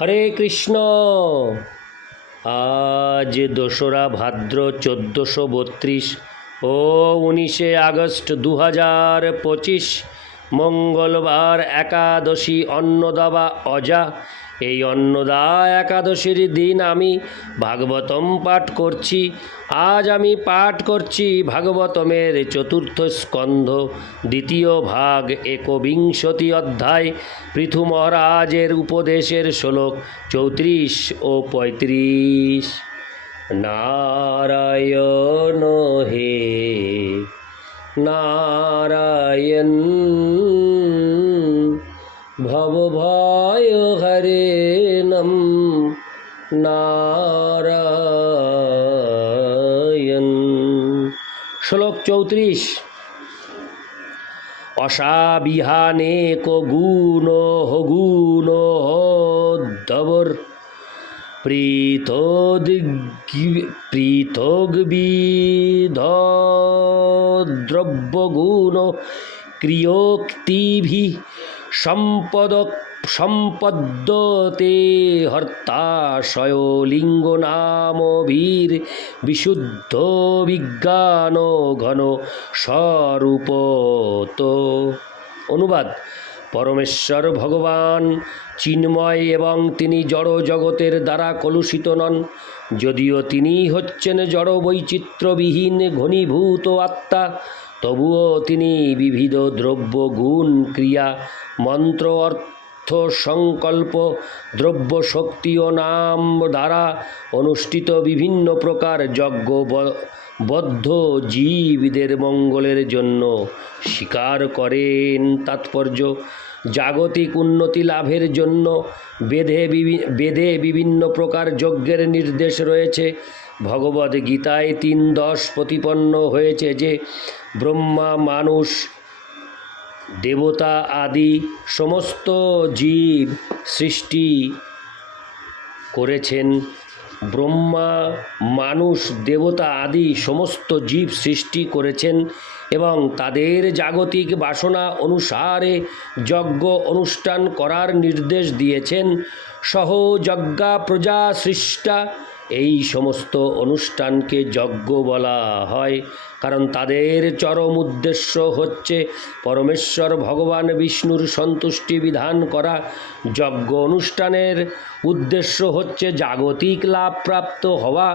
হরে কৃষ্ণ। আজ দোসরা ভাদ্র চোদ্দোশো বত্রিশ ও উনিশে আগস্ট দু হাজার পঁচিশ। মঙ্গলবার একাদশী অন্নদাবা অজা এই অন্নদা একাদশীর দিন আমি ভাগবতম পাঠ করছি। আজ আমি পাঠ করছি ভাগবতমের চতুর্থ স্কন্ধ, দ্বিতীয় ভাগ, একবিংশতি অধ্যায় পৃথু মহারাজের উপদেশের শ্লোক চৌত্রিশ ও পঁয়ত্রিশ। নারায়ণ হে, নারায়ণ ভবভয় নারায়ণ। শ্লোক চৌত্রিশ। অসাবিহানে গুণ হগুণ ধবর পৃথগ পৃথগ দ্রব্যগুণ ক্রিয়োক্তিভি সম্পদ সম্পদ্যতে হর্তাশয় লিঙ্গ নামবীর বিশুদ্ধ বিজ্ঞান ঘন স্বরূপত। অনুবাদ, পরমেশ্বর ভগবান, চিন্ময় এবং তিনি জড় জগতের দ্বারা কলুষিত নন। যদিও তিনি হচ্ছেন জড় বৈচিত্র্যবিহীন ঘনীভূত আত্মা, তবুও তিনি বিবিধ দ্রব্য, গুণ, ক্রিয়া, মন্ত্র, অর্থ সংকল্প দ্রব্য শক্তি ও নাম দ্বারা অনুষ্ঠিত বিভিন্ন প্রকার যজ্ঞ বদ্ধ জীবদের মঙ্গলের জন্য স্বীকার করেন তাৎপর্য। জাগতিক উন্নতি লাভের জন্য বেদে বেদে বিভিন্ন প্রকার যজ্ঞের নির্দেশ রয়েছে। ভগবদ গীতায় তিন দশ প্রতিপন্ন হয়েছে যে, ব্রহ্মা মানুষ দেবতা আদি সমস্ত জীব সৃষ্টি করেছেন। ব্রহ্মা, মানুষ, দেবতা আদি সমস্ত জীব সৃষ্টি করেছেন এবং তাদের জাগতিক বাসনা অনুসারে যজ্ঞ অনুষ্ঠান করার নির্দেশ দিয়েছেন। সহ যজ্ঞা প্রজা সৃষ্টা, এই সমস্ত অনুষ্ঠানকে যজ্ঞ বলা হয়। কারণ তাদের চরম উদ্দেশ্য হচ্ছে পরমেশ্বর ভগবান বিষ্ণুর সন্তুষ্টি বিধান করা। যজ্ঞ অনুষ্ঠানের উদ্দেশ্য হচ্ছে জাগতিক লাভ প্রাপ্ত হওয়া।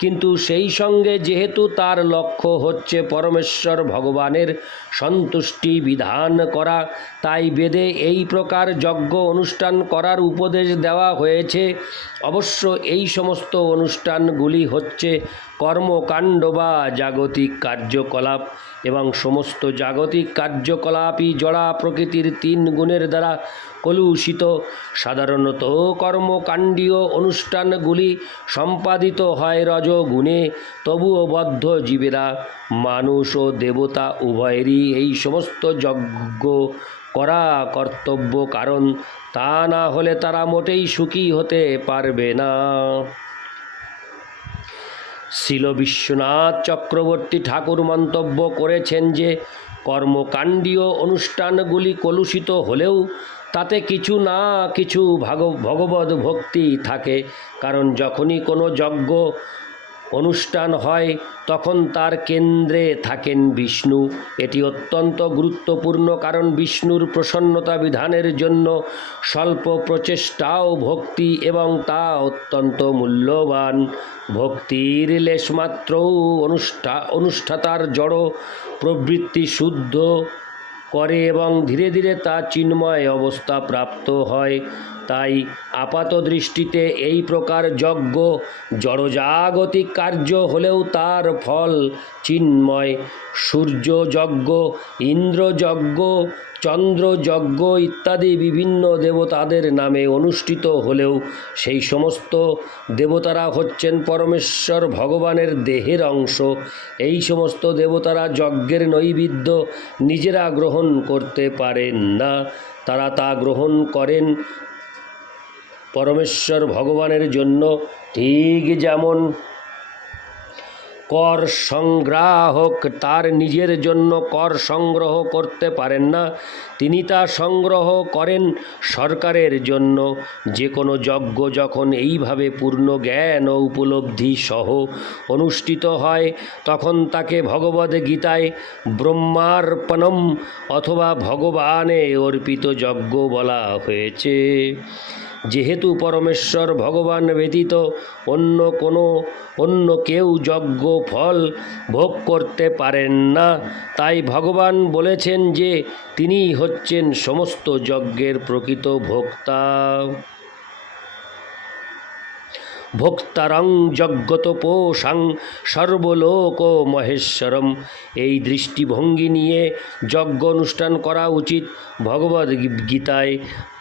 কিন্তু সেই সঙ্গে যেহেতু তার লক্ষ্য হচ্ছে পরমেশ্বর ভগবানের সন্তুষ্টি বিধান করা, তাই বেদে এই প্রকার যজ্ঞ অনুষ্ঠান করার উপদেশ দেওয়া হয়েছে। অবশ্য এই সমস্ত অনুষ্ঠানগুলি হচ্ছে কর্মকাণ্ড বা জাগতিক কার্যকলাপ এবং সমস্ত জাগতিক কার্যকলাপই জড়া প্রকৃতির তিন গুণের দ্বারা কলুষিত। সাধারণত কর্মকাণ্ডীয় অনুষ্ঠানগুলি সম্পাদিত হয় রজগুণে, তবুও বদ্ধ জীবেরা, মানুষ ও দেবতা উভয়েরই এই সমস্ত যজ্ঞ করা কর্তব্য, কারণ তা না হলে তারা মোটেই সুখী হতে পারবে না। শিল বিশ্বনাথ চক্রবর্তী ঠাকুর মন্তব্য করেছেন যে, কর্মকাণ্ডীয় অনুষ্ঠানগুলি কলুষিত হলেও তাতে কিছু না কিছু ভাগ ভগবত ভক্তি থাকে। কারণ যখনই কোনো যজ্ঞ অনুষ্ঠান হয়, তখন তার কেন্দ্রে থাকেন বিষ্ণু। এটি অত্যন্ত গুরুত্বপূর্ণ কারণ বিষ্ণুর প্রসন্নতা বিধানের জন্য স্বল্প প্রচেষ্টাও ভক্তি এবং তা অত্যন্ত মূল্যবান। ভক্তির লেশমাত্রও অনুষ্ঠা, অনুষ্ঠাতার জড়, প্রবৃত্তি শুদ্ধ করে এবং ধীরে ধীরে তা চিন্ময় অবস্থা প্রাপ্ত হয়। তাই আপাত দৃষ্টিতে এই প্রকার যজ্ঞ, জড়জাগতিক কার্য হলেও তার ফল চিন্ময়। সূর্য যজ্ঞ ইন্দ্রযজ্ঞ চন্দ্রযজ্ঞ ইত্যাদি বিভিন্ন দেবতাদের নামে অনুষ্ঠিত হলেও সেই সমস্ত দেবতারা হচ্ছেন পরমেশ্বর ভগবানের দেহের অংশ। এই সমস্ত দেবতারা যজ্ঞের নৈবেদ্য নিজেরা গ্রহণ করতে পারেন না। তারা তা গ্রহণ করেন পরমেশ্বর ভগবানের জন্য। ঠিক যেমন কর সংগ্রাহক, তার নিজের জন্য কর সংগ্রহ করতে পারেন না। তিনি তা সংগ্রহ করেন সরকারের জন্য। যে কোনো যজ্ঞ যখন এইভাবে পূর্ণ জ্ঞান ও উপলব্ধি সহ অনুষ্ঠিত হয়, তখন তাকে ভগবদ গীতায় ব্রহ্মার্পণম অথবা ভগবানে অর্পিত যজ্ঞ বলা হয়েছে। যেহেতু পরমেশ্বর ভগবান ব্যতীত অন্য কোনো, অন্য কেউ যজ্ঞ ফল ভোগ করতে পারেন না। তাই ভগবান বলেছেন যে, তিনিই হচ্ছেন সমস্ত যজ্ঞের প্রকৃত ভোক্তা। ভোক্তারং জগত পোষাং সর্বলোক মহেশ্বরম। এই দৃষ্টিভঙ্গি নিয়ে যজ্ঞ অনুষ্ঠান করা উচিত ভগবদ গীতায় আ-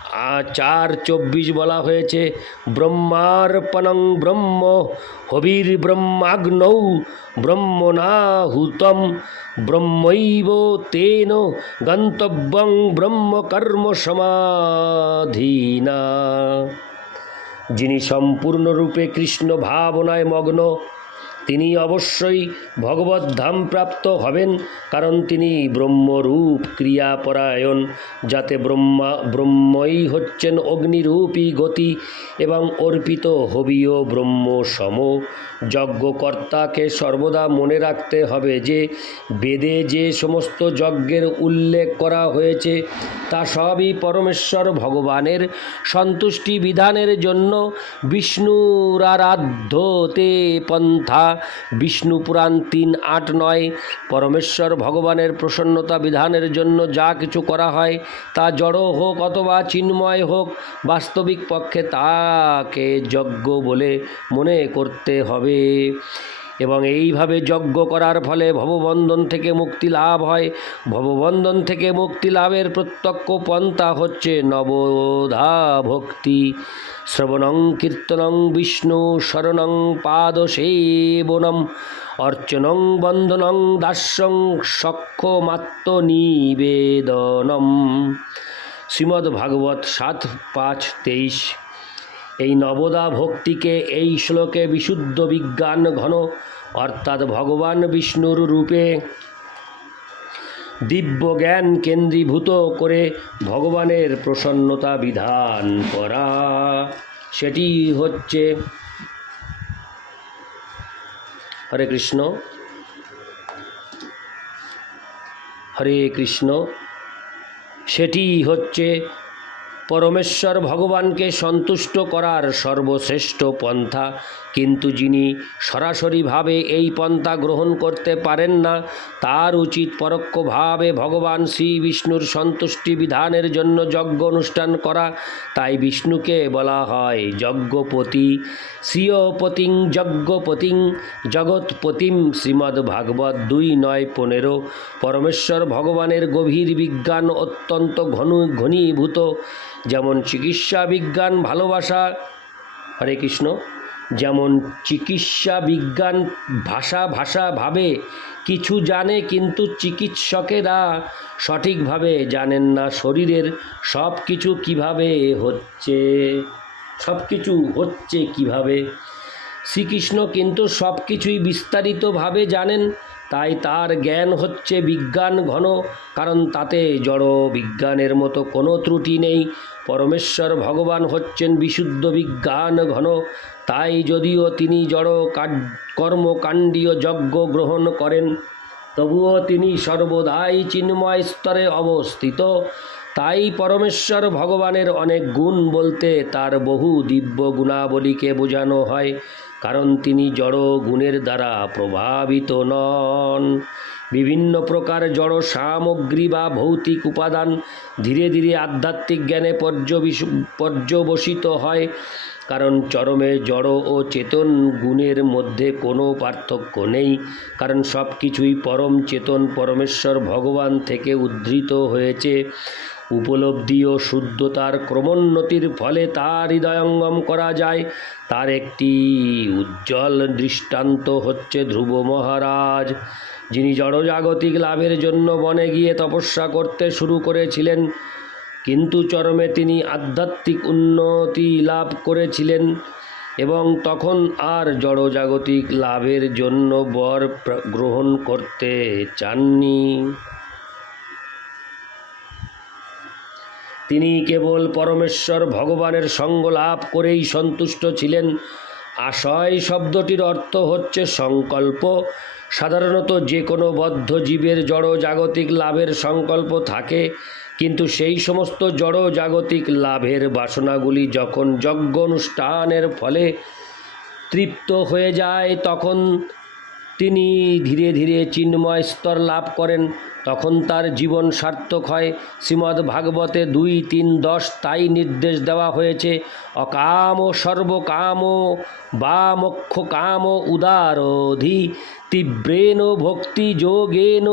চার চব্বিশ বলা হয়েছে, ব্রহ্মার্পণং ব্রহ্ম হবির ব্রহ্মাগ্নৌ ব্রহ্মণাহুতম, ব্রহ্মৈব তেন গন্তব্যং ব্রহ্মকর্ম সমাধীনা যিনি সম্পূর্ণরূপে কৃষ্ণ ভাবনায় মগ্ন তিনি অবশ্যই ভগবত ধাম প্রাপ্ত হবেন, কারণ তিনি ব্রহ্মরূপ ক্রিয়াপরায়ণ, যাতে ব্রহ্মা, ব্রহ্মই হচ্ছেন অগ্নিরূপী গতি এবং অর্পিত হবিও ব্রহ্ম সম যজ্ঞকর্তাকে সর্বদা মনে রাখতে হবে যে, বেদে যে সমস্ত যজ্ঞের উল্লেখ করা হয়েছে, তা সবই পরমেশ্বর ভগবানের সন্তুষ্টি বিধানের জন্য বিষ্ণুর আরাধ্যতে পন্থা বিষ্ণু পুরাণ তিন আট নয়, পরমেশ্বর ভগবানের প্রসন্নতা বিধানের জন্য যা কিছু করা হয় তা জড় হোক অথবা চিন্ময় হোক, বাস্তবিক পক্ষে তাকে যজ্ঞ বলে মনে করতে হবে। এবং এইভাবে যজ্ঞ করার ফলে ভববন্ধন থেকে মুক্তি লাভ হয়। ভববন্ধন থেকে মুক্তি লাভের প্রত্যক্ষ পন্থা হচ্ছে নবধা ভক্তি শ্রবণং, কীর্তনং, বিষ্ণু, শরণং পাদসেবনম অর্চনং বন্ধনং দাস্যং সক্ষমাত্ম নিবেদনম। শ্রীমদ্ ভাগবত সাত, পাঁচ, তেইশ। এই নবদা ভক্তিকে এই শ্লোকে বিশুদ্ধ বিজ্ঞান ঘন, অর্থাৎ ভগবান বিষ্ণুর রূপে দিব্য জ্ঞান কেন্দ্রীভূত করে ভগবানের প্রসন্নতা বিধান করা। সেটি হচ্ছে হরে কৃষ্ণ হরে কৃষ্ণ। সেটি হচ্ছে পরমেশ্বর ভগবানকে সন্তুষ্ট করার সর্বশ্রেষ্ঠ পন্থা। কিন্তু যিনি সরাসরিভাবে এই পন্থা গ্রহণ করতে পারেন না, তার উচিত পরোক্ষভাবে ভগবান শ্রী বিষ্ণুর সন্তুষ্টি বিধানের জন্য যজ্ঞ অনুষ্ঠান করা। তাই বিষ্ণুকে বলা হয় যজ্ঞপতি। শ্রিয়পতিং যজ্ঞপতিং, জগৎপতিম শ্রীমদ্ ভাগবত দুই নয় পনেরো। পরমেশ্বর ভগবানের গভীর বিজ্ঞান অত্যন্ত ঘন ঘনীভূত। যেমন চিকিৎসা বিজ্ঞান, ভালোবাসা, হরে কৃষ্ণ, যেমন চিকিৎসা বিজ্ঞান, ভাষা ভাষা ভাবে, কিছু জানে কিন্তু চিকিৎসকেরা সঠিকভাবে জানেন না শরীরের সব কিছু কীভাবে হচ্ছে সব কিছু হচ্ছে কীভাবে। শ্রীকৃষ্ণ কিন্তু সব কিছুই বিস্তারিতভাবে জানেন, তাই তার জ্ঞান হচ্ছে বিজ্ঞান ঘন, কারণ তাতে জড় বিজ্ঞানের মতো কোনো ত্রুটি নেই। পরমেশ্বর ভগবান হচ্ছেন বিশুদ্ধ বিজ্ঞান ঘন। তাই যদিও তিনি জড় কর্মকাণ্ডীয় যজ্ঞ গ্রহণ করেন, তবুও তিনি সর্বদাই চিন্ময় স্তরে অবস্থিত। তাই পরমেশ্বর ভগবানের অনেক গুণ বলতে তার বহু দিব্য গুণাবলীকে বোঝানো হয়, কারণ তিনি জড় গুণের দ্বারা প্রভাবিত নন। বিভিন্ন প্রকার জড় সামগ্রী বা ভৌতিক উপাদান ধীরে ধীরে আধ্যাত্মিক জ্ঞানে পর্যবিস- পর্যবসিত হয়। কারণ চরমে জড় ও চেতন গুণের মধ্যে কোনো পার্থক্য নেই। কারণ সব কিছুই পরম চেতন, পরমেশ্বর ভগবান থেকে উদ্ধৃত হয়েছে। উপলব্ধি ও শুদ্ধতার ক্রমোন্নতির ফলে তার হৃদয়ঙ্গম করা যায়। তার একটি উজ্জ্বল দৃষ্টান্ত হচ্ছে ধ্রুব মহারাজ। যিনি জড়জাগতিক লাভের জন্য বনে গিয়ে তপস্যা করতে শুরু করেছিলেন, কিন্তু চরমে তিনি আধ্যাত্মিক উন্নতি লাভ করেছিলেন এবং তখন আর জড়জাগতিক লাভের জন্য বর গ্রহণ করতে চাননি। তিনি কেবল পরমেশ্বর ভগবানের সঙ্গ লাভ করেই সন্তুষ্ট ছিলেন। আশয় শব্দটির অর্থ হচ্ছে সংকল্প। সাধারণত যে কোনো বদ্ধ জীবের জড় জাগতিক লাভের সংকল্প থাকে, কিন্তু সেই সমস্ত জড় জাগতিক লাভের বাসনাগুলি যখন যজ্ঞ অনুষ্ঠানের ফলে তৃপ্ত হয়ে যায়, তখন তিনি ধীরে ধীরে চিন্ময় স্তর লাভ করেন। তখন তার জীবন সার্থক হয়। শ্রীমদ্ ভাগবতে দুই, তিন, দশ তাই নির্দেশ দেওয়া হয়েছে, অকাম সর্বকাম বা মোক্ষ কাম উদারধি তীব্রেণ ভক্তি যোগেন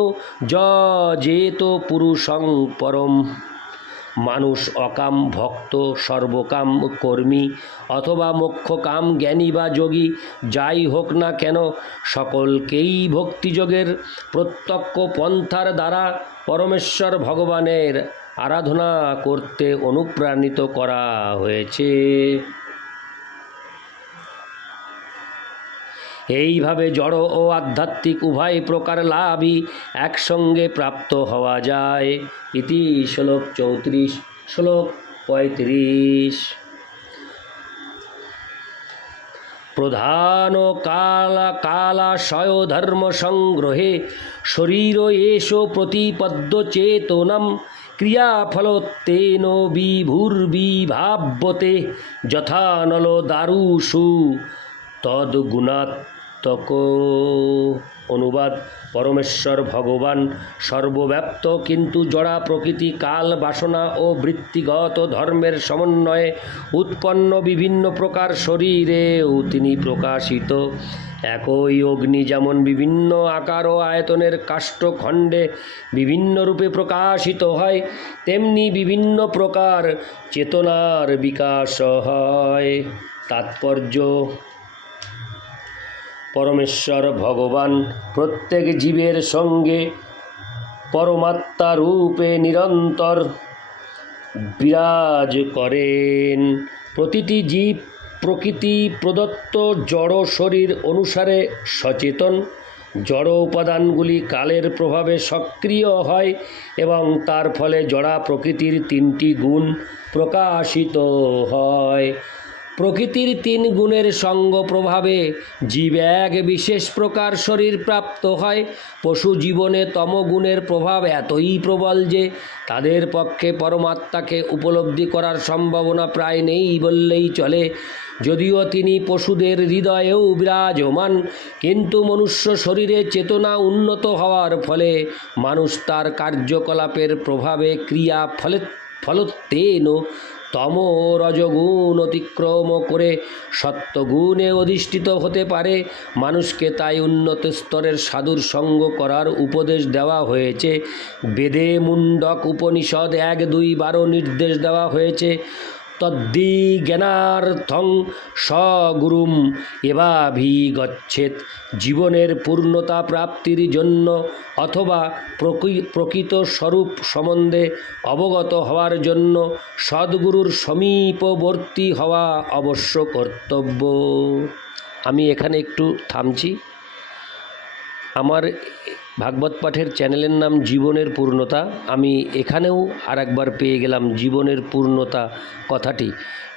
যেত পুরুষং পরম। মানুষ অকাম ভক্ত, সর্বকাম কর্মী, অথবা মোক্ষকাম জ্ঞানী বা যোগী, যাই হোক না কেন, সকলকেই ভক্তিযোগের প্রত্যক্ষ পন্থার দ্বারা পরমেশ্বর ভগবানের আরাধনা করতে অনুপ্রাণিত করা হয়েছে। এইভাবে জড় ও আধ্যাত্মিক উভয় প্রকার লাভই একসঙ্গে প্রাপ্ত হওয়া যায়। ইতি শ্লোক চৌত্রিশ, শ্লোক পঁয়ত্রিশ। প্রধান কালা কালাশয় ধর্ম সংগ্রহে শরীর এষ প্রতিপদ্য চেতনম ক্রিয়াফলত্তেন বিভুর্বিভাব্যতে যথা নল দারুষু তদ্গুণাত্মক অনুবাদ, পরমেশ্বর ভগবান। সর্বব্যাপ্ত, কিন্তু জড়া প্রকৃতি, কাল বাসনা ও বৃত্তিগত ধর্মের সমন্বয়ে উৎপন্ন বিভিন্ন প্রকার শরীরেও তিনি প্রকাশিত। একই অগ্নি যেমন বিভিন্ন আকার ও আয়তনের কাষ্ঠখণ্ডে বিভিন্ন রূপে প্রকাশিত হয়, তেমনি বিভিন্ন প্রকার চেতনার বিকাশ হয়। তাৎপর্য পরমেশ্বর ভগবান প্রত্যেক জীবের সঙ্গে পরমাত্মা রূপে নিরন্তর বিরাজ করেন। প্রতিটি জীব প্রকৃতি প্রদত্ত জড় শরীর অনুসারে সচেতন। জড় উপাদানগুলি কালের প্রভাবে সক্রিয় হয় এবং তার ফলে জড়া প্রকৃতির তিনটি গুণ প্রকাশিত হয়। প্রকৃতির তিন গুণের সঙ্গ প্রভাবে জীব এক বিশেষ প্রকার শরীর প্রাপ্ত হয়। পশু জীবনে তমগুণের প্রভাব এতই প্রবল যে তাদের পক্ষে পরমাত্মাকে উপলব্ধি করার সম্ভাবনা প্রায় নেই বললেই চলে। যদিও তিনি পশুদের হৃদয়েও বিরাজমান, কিন্তু মনুষ্য শরীরে চেতনা উন্নত হওয়ার ফলে মানুষ তার কার্যকলাপের প্রভাবে ক্রিয়া ফলে ফলত্তেন। তম রজগুণ অতিক্রম করে সত্যগুণে অধিষ্ঠিত হতে পারে। মানুষকে তাই উন্নত স্তরের সাধুর সঙ্গ করার উপদেশ দেওয়া হয়েছে। বেদে মুন্ডক উপনিষদ এক দুই বারো নির্দেশ দেওয়া হয়েছে। তদ্দি জ্ঞানার্থং স্বগুরুম এবাভিগচ্ছেত জীবনের পূর্ণতা প্রাপ্তির জন্য অথবা প্রকৃ- প্রকৃত স্বরূপ সম্বন্ধে অবগত হওয়ার জন্য সদ্গুরুর সমীপবর্তী হওয়া অবশ্য কর্তব্য। আমি এখানে একটু থামছি। আমার ভাগবত পাঠের চ্যানেলের নাম জীবনের পূর্ণতা। আমি এখানেও আর একবার পেয়ে গেলাম জীবনের পূর্ণতা কথাটি।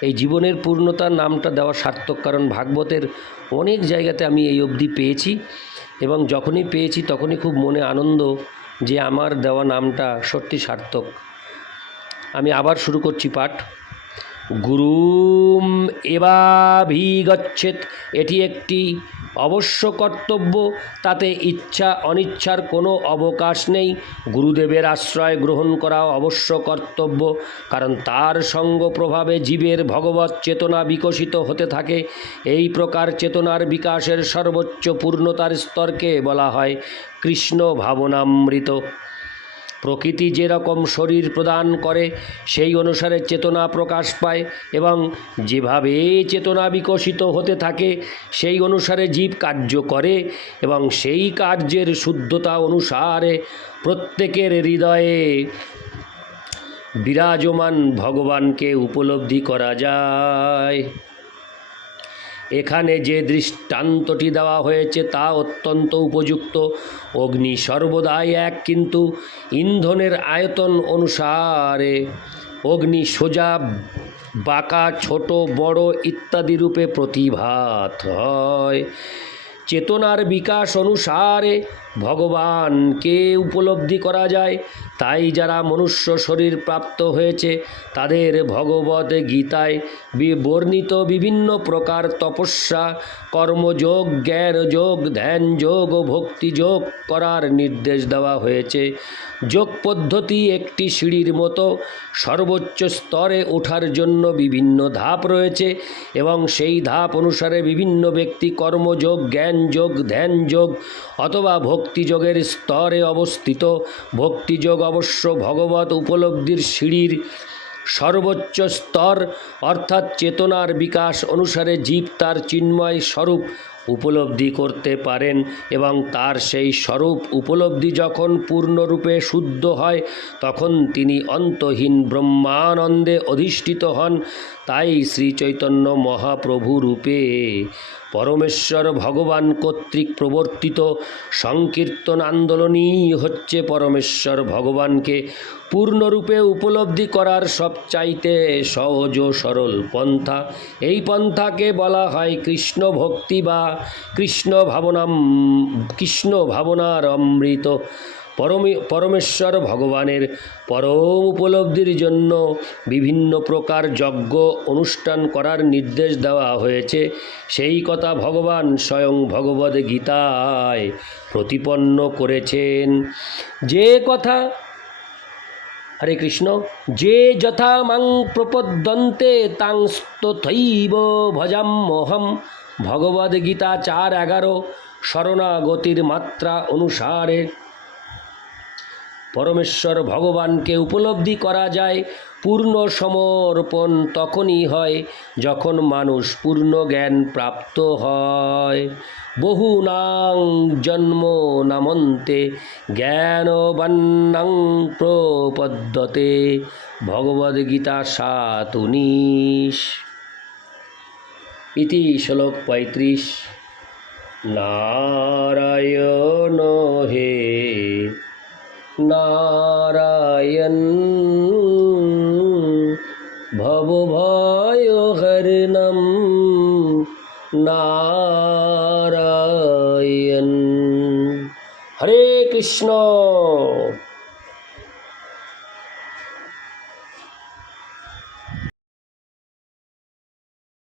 এই জীবনের পূর্ণতা নামটা দেওয়া সার্থক কারণ ভাগবতের অনেক জায়গাতে আমি এই অবধি পেয়েছি এবং যখনই পেয়েছি তখনই খুব মনে আনন্দ যে আমার দেওয়া নামটা সত্যি সার্থক। আমি আবার শুরু করছি পাঠ। গুরুম এবাভিগচ্ছেত এটি একটি অবশ্য কর্তব্য, তাতে ইচ্ছা অনিচ্ছার কোনো অবকাশ নেই। গুরুদেবের আশ্রয় গ্রহণ করা অবশ্য কর্তব্য, কারণ তার সঙ্গ প্রভাবে জীবের ভগবৎ চেতনা বিকশিত হতে থাকে। এই প্রকার চেতনার বিকাশের সর্বোচ্চ পূর্ণতার স্তরকে বলা হয় কৃষ্ণ ভাবনামৃত। প্রকৃতি যেরকম শরীর প্রদান করে, সেই অনুসারে চেতনা প্রকাশ পায় এবং যেভাবে চেতনা বিকশিত হতে থাকে, সেই অনুসারে জীব কার্য করে এবং সেই কার্যের শুদ্ধতা অনুসারে প্রত্যেকের হৃদয়ে বিরাজমান ভগবানকে উপলব্ধি করা যায়। এখানে যে দৃষ্টান্তটি দেওয়া হয়েছে তা অত্যন্ত উপযুক্ত। অগ্নি সর্বদাই এক, কিন্তু ইন্ধনের আয়তন অনুসারে অগ্নি সোজা, বাঁকা, ছোট, বড় ইত্যাদি রূপে প্রতিভাত হয়। চেতনার বিকাশ অনুসারে ভগবানকে উপলব্ধি করা যায়। তাই যারা মনুষ্য শরীর প্রাপ্ত হয়েছে, তাদের ভগবত গীতায় বর্ণিত বিভিন্ন প্রকার তপস্যা, কর্মযোগ জ্ঞান যোগ ধ্যান যোগ ও ভক্তি যোগ করার নির্দেশ দেওয়া হয়েছে। যোগ পদ্ধতি একটি সিঁড়ির মতো, সর্বোচ্চ স্তরে ওঠার জন্য বিভিন্ন ধাপ রয়েছে এবং সেই ধাপ অনুসারে বিভিন্ন ব্যক্তি কর্মযোগ জ্ঞান যোগ ধ্যান যোগ অথবা ভক্তিযোগের স্তরে অবস্থিত। ভক্তিযোগ অবশ্য ভগবত উপলব্ধির সিঁড়ির সর্বোচ্চ স্তর, অর্থাৎ চেতনার বিকাশ অনুসারে জীব তার চিন্ময় স্বরূপ উপলব্ধি করতে পারেন এবং তার সেই স্বরূপ উপলব্ধি যখন পূর্ণরূপে শুদ্ধ হয়, তখন তিনি অন্তহীন ব্রহ্মানন্দে অধিষ্ঠিত হন। তাই শ্রী চৈতন্য মহাপ্রভু রূপে পরমেশ্বর ভগবান কর্তৃক প্রবর্তিত সংকীর্তন আন্দোলনই হচ্ছে পরমেশ্বর ভগবানকে পূর্ণরূপে উপলব্ধি করার সবচাইতে সহজ ও সরল পন্থা। এই পন্থাকে বলা হয় কৃষ্ণ ভক্তি বা কৃষ্ণ ভাবনাম কৃষ্ণ ভাবনার অমৃত। পরমে, পরমেশ্বর ভগবানের পরম উপলব্ধির জন্য বিভিন্ন প্রকার যজ্ঞ অনুষ্ঠান করার নির্দেশ দেওয়া হয়েছে। সেই কথা ভগবান স্বয়ং ভগবদ গীতায় প্রতিপন্ন করেছেন। যে কথা, হরে কৃষ্ণ, যে যথা মাং প্রপদ্যন্তে তাং তথৈব ভজাম্যহম ভগবদ্গীতা চার এগারো, শরণাগতির মাত্রা অনুসারে পরমেশ্বর ভগবানকে উপলব্ধি করা যায়, পূর্ণ সমর্পণ তখনই হয় যখন মানুষ পূর্ণ জ্ঞান প্রাপ্ত হয়। বহুনাং জন্ম নামন্তে জ্ঞানবান্নাং প্রপদ্যতে ভগবদ্গীতা সাত উনিশ ইতি শ্লোক পঁয়ত্রিশ। নারায়ণ হে নারায়ণ ভবভয় হরিণম নারায়ণ হরে কৃষ্ণ